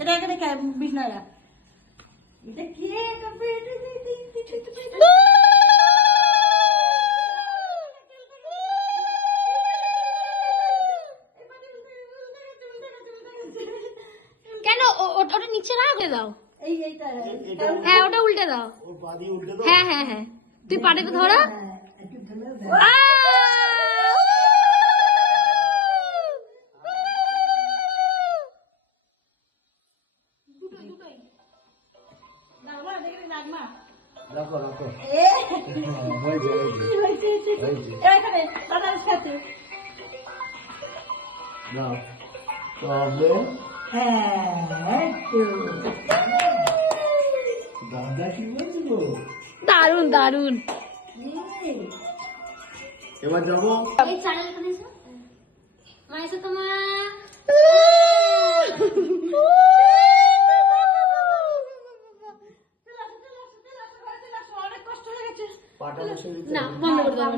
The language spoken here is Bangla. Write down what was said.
এটা এখানে বিষ্ণারা এটা কি কেন ওটা নিচে রাখে দাও। এইটা হ্যাঁ ওটা উল্টে দাও। হ্যাঁ হ্যাঁ হ্যাঁ তুই পাটাটা ধরো। রাখো রাখো এখানে দাদার সাথে নাও তবে হ্যাঁ দাদা কি বলছো? দারুন দারুন। এবার যাবো এই চ্যানেল করে এসো মাইসে তোমার অনেক কষ্ট হয়ে গেছে পাটা বসে দিতে না বন্ধ করে দাও।